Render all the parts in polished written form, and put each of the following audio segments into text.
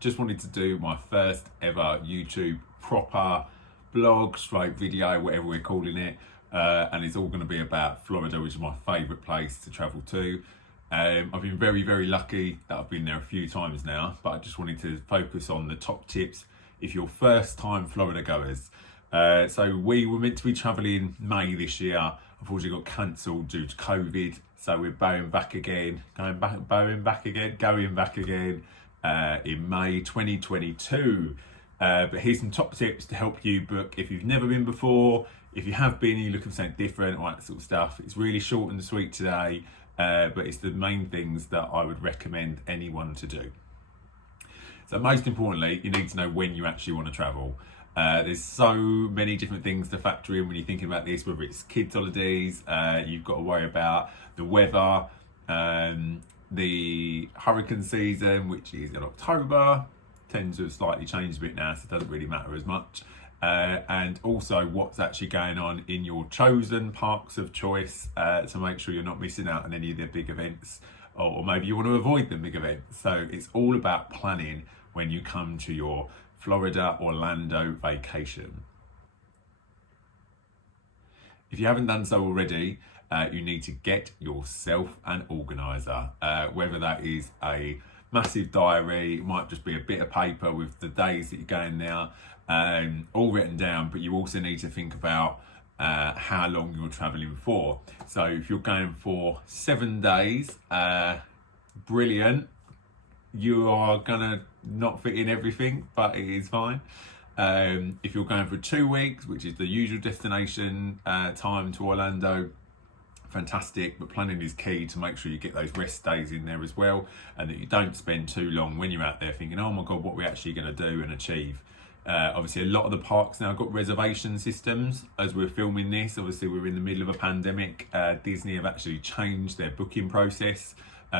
just wanted to do my first ever YouTube proper blog, stroke video, whatever we're calling it. And it's all going to be about Florida, which is my favourite place to travel to. I've been very, very lucky that I've been there a few times now, but I just wanted to focus on the top tips if you're first time Florida goers. So we were meant to be travelling May this year, unfortunately got cancelled due to COVID. So we're going back again in May 2022. But here's some top tips to help you book if you've never been before, if you have been and you're looking for something different, all that sort of stuff. It's really short and sweet today, but it's the main things that I would recommend anyone to do. So most importantly, you need to know when you actually want to travel. There's so many different things to factor in when you're thinking about this, whether it's kids' holidays, you've got to worry about the weather, the hurricane season, which is in October, tends to have slightly changed a bit now, so it doesn't really matter as much. And also what's actually going on in your chosen parks of choice to make sure you're not missing out on any of their big events, or maybe you want to avoid the big events. So it's all about planning when you come to your Florida, Orlando vacation. If you haven't done so already, you need to get yourself an organizer, whether that is a massive diary, it might just be a bit of paper with the days that you're going there, all written down, but you also need to think about how long you're traveling for. So if you're going for 7 days, brilliant. You are gonna not fit in everything, but it is fine. If you're going for 2 weeks, which is the usual destination time to Orlando, fantastic, but planning is key to make sure you get those rest days in there as well, and that you don't spend too long when you're out there thinking, oh my god, what are we actually going to do and achieve. Obviously a lot of the parks now got reservation systems. As we're filming this, obviously we're in the middle of a pandemic. Disney have actually changed their booking process,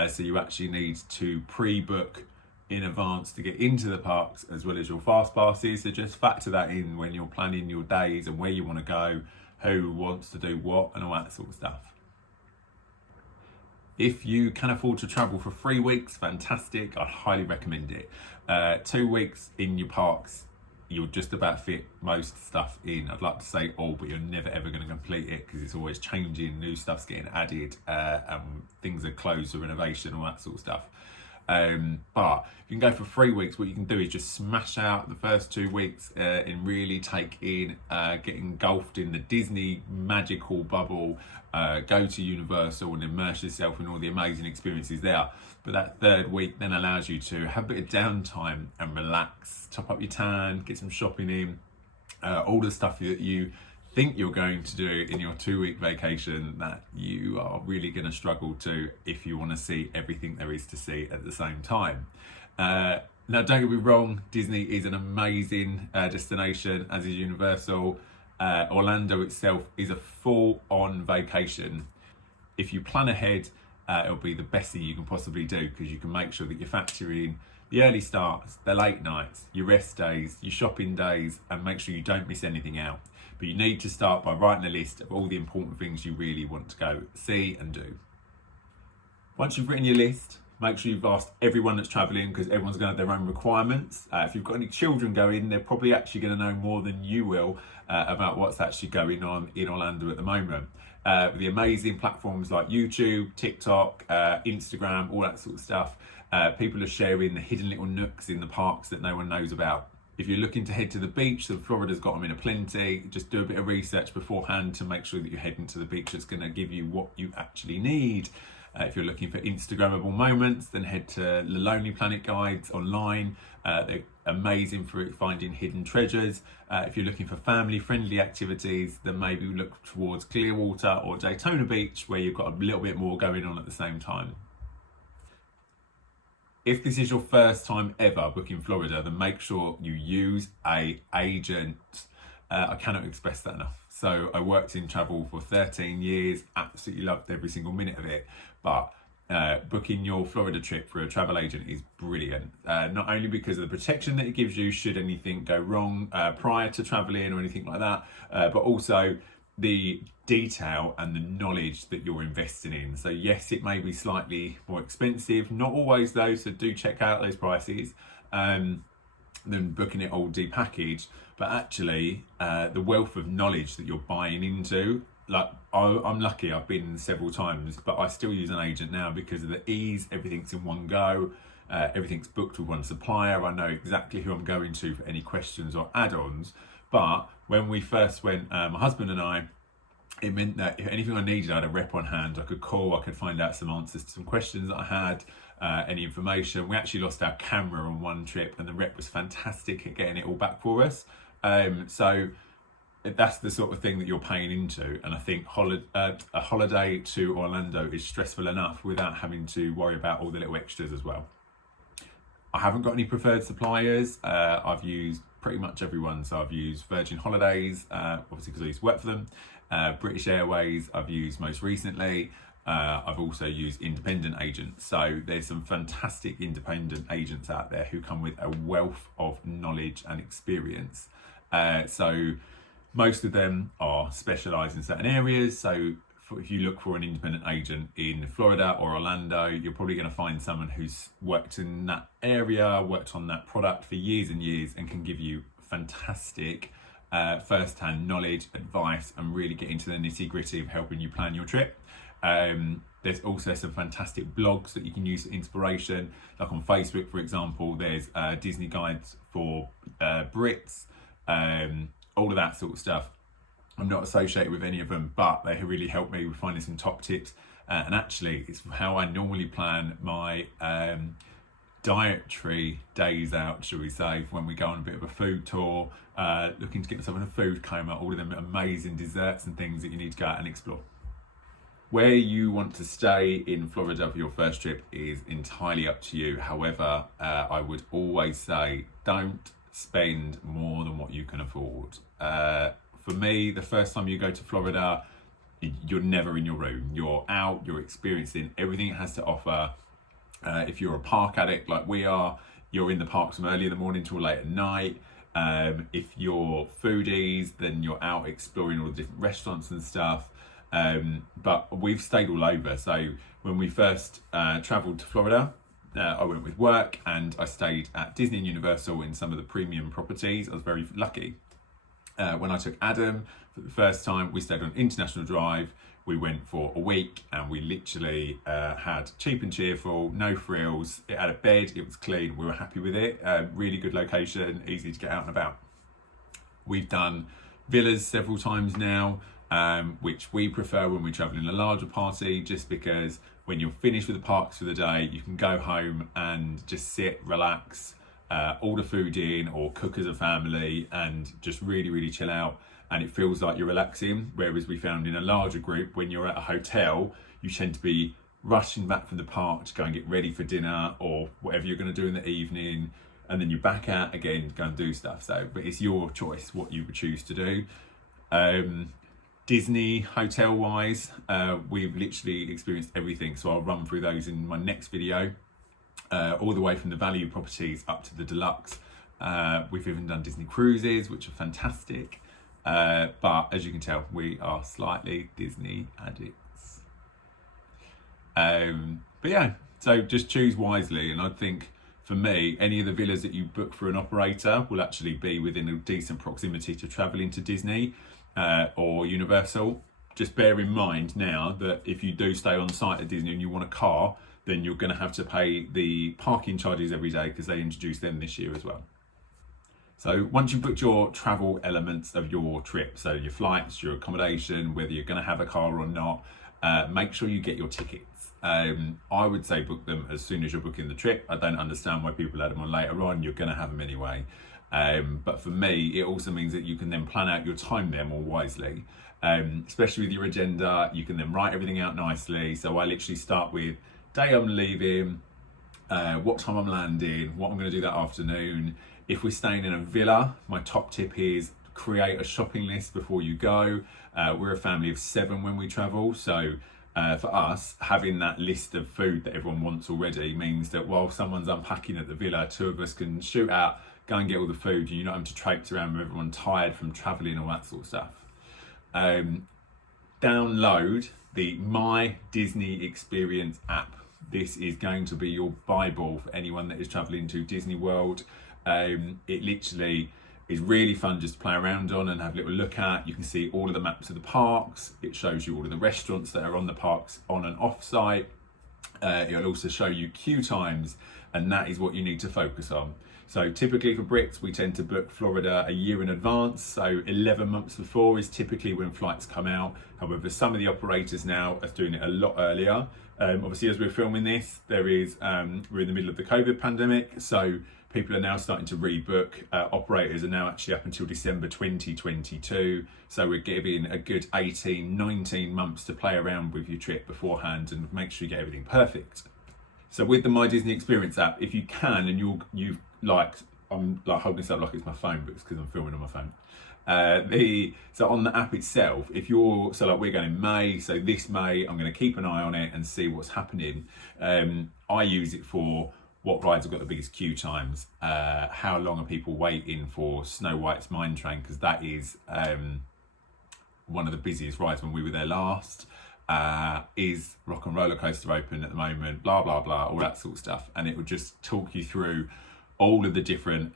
so you actually need to pre-book in advance to get into the parks, as well as your fast passes. So just factor that in when you're planning your days and where you want to go, who wants to do what, and all that sort of stuff. If you can afford to travel for 3 weeks, fantastic, I'd highly recommend it. 2 weeks in your parks, you'll just about fit most stuff in. I'd like to say all, but you're never ever going to complete it because it's always changing, new stuff's getting added, and things are closed for renovation, all that sort of stuff. But if you can go for 3 weeks, what you can do is just smash out the first 2 weeks and really take in, get engulfed in the Disney magical bubble, go to Universal and immerse yourself in all the amazing experiences there. But that 3rd week then allows you to have a bit of downtime and relax, top up your tan, get some shopping in, all the stuff that you think you're going to do in your 2-week vacation that you are really going to struggle to if you want to see everything there is to see at the same time. Now, don't get me wrong, Disney is an amazing destination, as is Universal. Orlando itself is a full-on vacation. If you plan ahead, it'll be the best thing you can possibly do, because you can make sure that you're factoring the early starts, the late nights, your rest days, your shopping days, and make sure you don't miss anything out. But you need to start by writing a list of all the important things you really want to go see and do. Once you've written your list, make sure you've asked everyone that's traveling, because everyone's going to have their own requirements. If you've got any children going, they're probably actually going to know more than you will about what's actually going on in Orlando at the moment. With the amazing platforms like YouTube, TikTok, Instagram, all that sort of stuff, people are sharing the hidden little nooks in the parks that no one knows about. If you're looking to head to the beach, so Florida's got them in a plenty, just do a bit of research beforehand to make sure that you're heading to the beach that's going to give you what you actually need. If you're looking for Instagrammable moments, then head to the Lonely Planet guides online. They're amazing for finding hidden treasures. If you're looking for family-friendly activities, then maybe look towards Clearwater or Daytona Beach, where you've got a little bit more going on at the same time. If this is your first time ever booking Florida, then make sure you use an agent. I cannot express that enough. So I worked in travel for 13 years, absolutely loved every single minute of it. But booking your Florida trip for a travel agent is brilliant. Not only because of the protection that it gives you should anything go wrong prior to traveling or anything like that, but also the detail and the knowledge that you're investing in. So yes, it may be slightly more expensive, not always though, so do check out those prices. than booking it all depackaged. But actually, the wealth of knowledge that you're buying into, like I'm lucky, I've been several times, but I still use an agent now because of the ease. Everything's in one go. Everything's booked with one supplier. I know exactly who I'm going to for any questions or add-ons. But when we first went, my husband and I, it meant that if anything I needed, I had a rep on hand. I could call, I could find out some answers to some questions that I had, any information. We actually lost our camera on one trip and the rep was fantastic at getting it all back for us. So that's the sort of thing that you're paying into. And I think a holiday to Orlando is stressful enough without having to worry about all the little extras as well. I haven't got any preferred suppliers. I've used pretty much everyone. So I've used Virgin Holidays, obviously because I used to work for them. British Airways I've used most recently. I've also used independent agents. So there's some fantastic independent agents out there who come with a wealth of knowledge and experience. So most of them are specialised in certain areas. So if you look for an independent agent in Florida or Orlando, you're probably going to find someone who's worked in that area, worked on that product for years and years, and can give you fantastic first-hand knowledge, advice, and really get into the nitty-gritty of helping you plan your trip. There's also some fantastic blogs that you can use for inspiration, like on Facebook, for example. There's Disney guides for Brits, all of that sort of stuff. I'm not associated with any of them, but they really helped me with finding some top tips. And actually, it's how I normally plan my dietary days out, shall we say, when we go on a bit of a food tour, looking to get myself in a food coma, all of them amazing desserts and things that you need to go out and explore. Where you want to stay in Florida for your first trip is entirely up to you. However, I would always say don't spend more than what you can afford. For me, the first time you go to Florida, you're never in your room. You're out, you're experiencing everything it has to offer. If you're a park addict like we are, you're in the parks from early in the morning till late at night. If you're foodies, then you're out exploring all the different restaurants and stuff. But we've stayed all over. So when we first travelled to Florida, I went with work and I stayed at Disney and Universal in some of the premium properties. I was very lucky. When I took Adam for the first time, we stayed on International Drive. We went for a week and we literally had cheap and cheerful, no frills. It had a bed, it was clean, we were happy with it. Really good location, easy to get out and about. We've done villas several times now, which we prefer when we travel in a larger party, just because when you're finished with the parks for the day, you can go home and just sit, relax, order food in or cook as a family and just really chill out, and it feels like you're relaxing. Whereas we found in a larger group, when you're at a hotel, you tend to be rushing back from the park to go and get ready for dinner or whatever you're going to do in the evening, and then you're back out again to go and do stuff. So but it's your choice what you would choose to do. Disney hotel wise, we've literally experienced everything, so I'll run through those in my next video. All the way from the value properties up to the deluxe. We've even done Disney cruises, which are fantastic. But as you can tell, we are slightly Disney addicts. But yeah, so just choose wisely. And I think for me, any of the villas that you book for an operator will actually be within a decent proximity to traveling to Disney or Universal. Just bear in mind now that if you do stay on site at Disney and you want a car, then you're going to have to pay the parking charges every day because they introduced them this year as well. So once you've booked your travel elements of your trip, so your flights, your accommodation, whether you're going to have a car or not, make sure you get your tickets. I would say book them as soon as you're booking the trip. I don't understand why people add them on later on. You're going to have them anyway. But for me, it also means that you can then plan out your time there more wisely. Especially with your agenda, you can then write everything out nicely. So I literally start with day I'm leaving, what time I'm landing, what I'm going to do that afternoon. If we're staying in a villa, my top tip is create a shopping list before you go. We're a family of 7 when we travel, so for us, having that list of food that everyone wants already means that while someone's unpacking at the villa, 2 of us can shoot out, go and get all the food, and you're not having to traipse around with everyone tired from traveling and all that sort of stuff. Download the My Disney Experience app. This is going to be your Bible for anyone that is traveling to Disney World. It literally is really fun just to play around on and have a little look at. You can see all of the maps of the parks. It shows you all of the restaurants that are on the parks on and off site. It'll also show you queue times, and that is what you need to focus on. So typically for Brits, we tend to book Florida a year in advance. So 11 months before is typically when flights come out. However, some of the operators now are doing it a lot earlier. Obviously, as we're filming this, we're in the middle of the COVID pandemic. So people are now starting to rebook. Operators are now actually up until December 2022. So we're giving a good 18, 19 months to play around with your trip beforehand and make sure you get everything perfect. So with the My Disney Experience app, if you can, and I'm like holding this up like it's my phone, but it's because I'm filming on my phone. So on the app itself, we're going in May, so this May I'm going to keep an eye on it and see what's happening. I use it for what rides have got the biggest queue times, how long are people waiting for Snow White's Mine Train, because that is one of the busiest rides when we were there last. Is Rock and Roller Coaster open at the moment, blah blah blah, all that sort of stuff, and it will just talk you through all of the different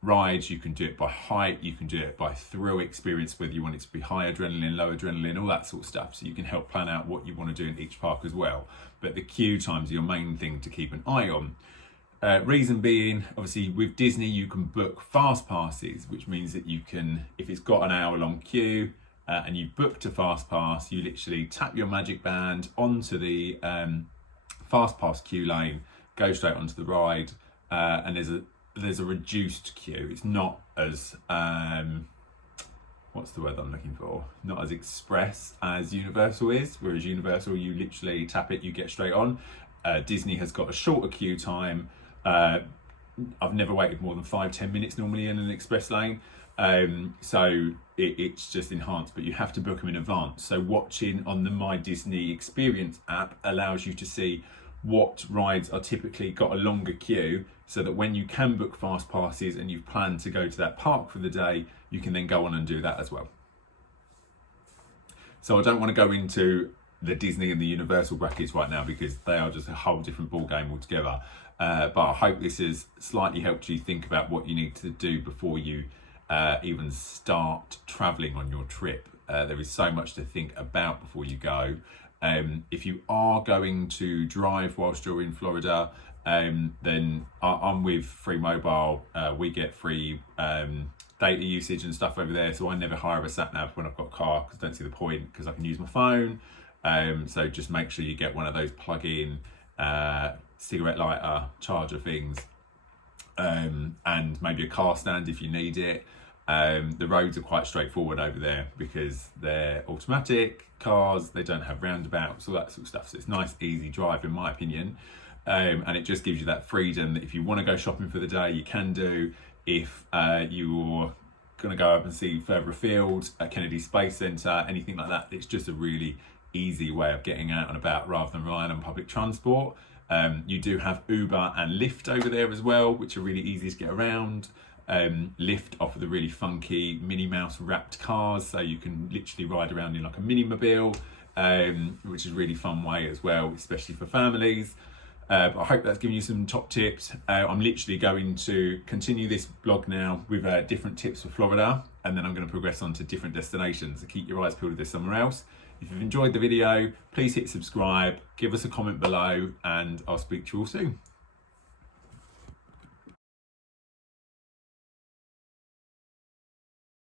rides. You can do it by height, you can do it by thrill experience, whether you want it to be high adrenaline, low adrenaline, all that sort of stuff, so you can help plan out what you want to do in each park as well. But the queue times are your main thing to keep an eye on. Reason being, obviously with Disney you can book fast passes, which means that you can, if it's got an hour long queue and you've booked a fast pass, you literally tap your magic band onto the fast pass queue lane, go straight onto the ride, and there's a reduced queue. It's not as what's the word I'm looking for? Not as express as Universal is, whereas Universal you literally tap it, you get straight on. Disney has got a shorter queue time. I've never waited more than 5-10 minutes normally in an express lane. So it's just enhanced, but you have to book them in advance. So watching on the My Disney Experience app allows you to see what rides are typically got a longer queue, so that when you can book fast passes and you've planned to go to that park for the day, you can then go on and do that as well. So I don't want to go into the Disney and the Universal brackets right now because they are just a whole different ball game altogether. But I hope this has slightly helped you think about what you need to do before you even start traveling on your trip. There is so much to think about before you go. If you are going to drive whilst you're in Florida, then I'm with Free Mobile. We get free data usage and stuff over there, so I never hire a sat nav when I've got a car because I don't see the point, because I can use my phone. So just make sure you get one of those plug-in cigarette lighter charger things, and maybe a car stand if you need it. The roads are quite straightforward over there because they're automatic cars, they don't have roundabouts, all that sort of stuff, so it's nice easy drive in my opinion. And it just gives you that freedom that if you want to go shopping for the day you can do. If you're going to go up and see further afield at Kennedy Space Centre, anything like that, it's just a really easy way of getting out and about rather than relying on public transport. You do have Uber and Lyft over there as well, which are really easy to get around. Lyft offer the really funky Minnie Mouse wrapped cars, so you can literally ride around in like a mini mobile, which is a really fun way as well, especially for families. But I hope that's given you some top tips. I'm literally going to continue this blog now with different tips for Florida, and then I'm going to progress on to different destinations. So keep your eyes peeled if there's somewhere else. If you've enjoyed the video, please hit subscribe, give us a comment below, and I'll speak to you all soon.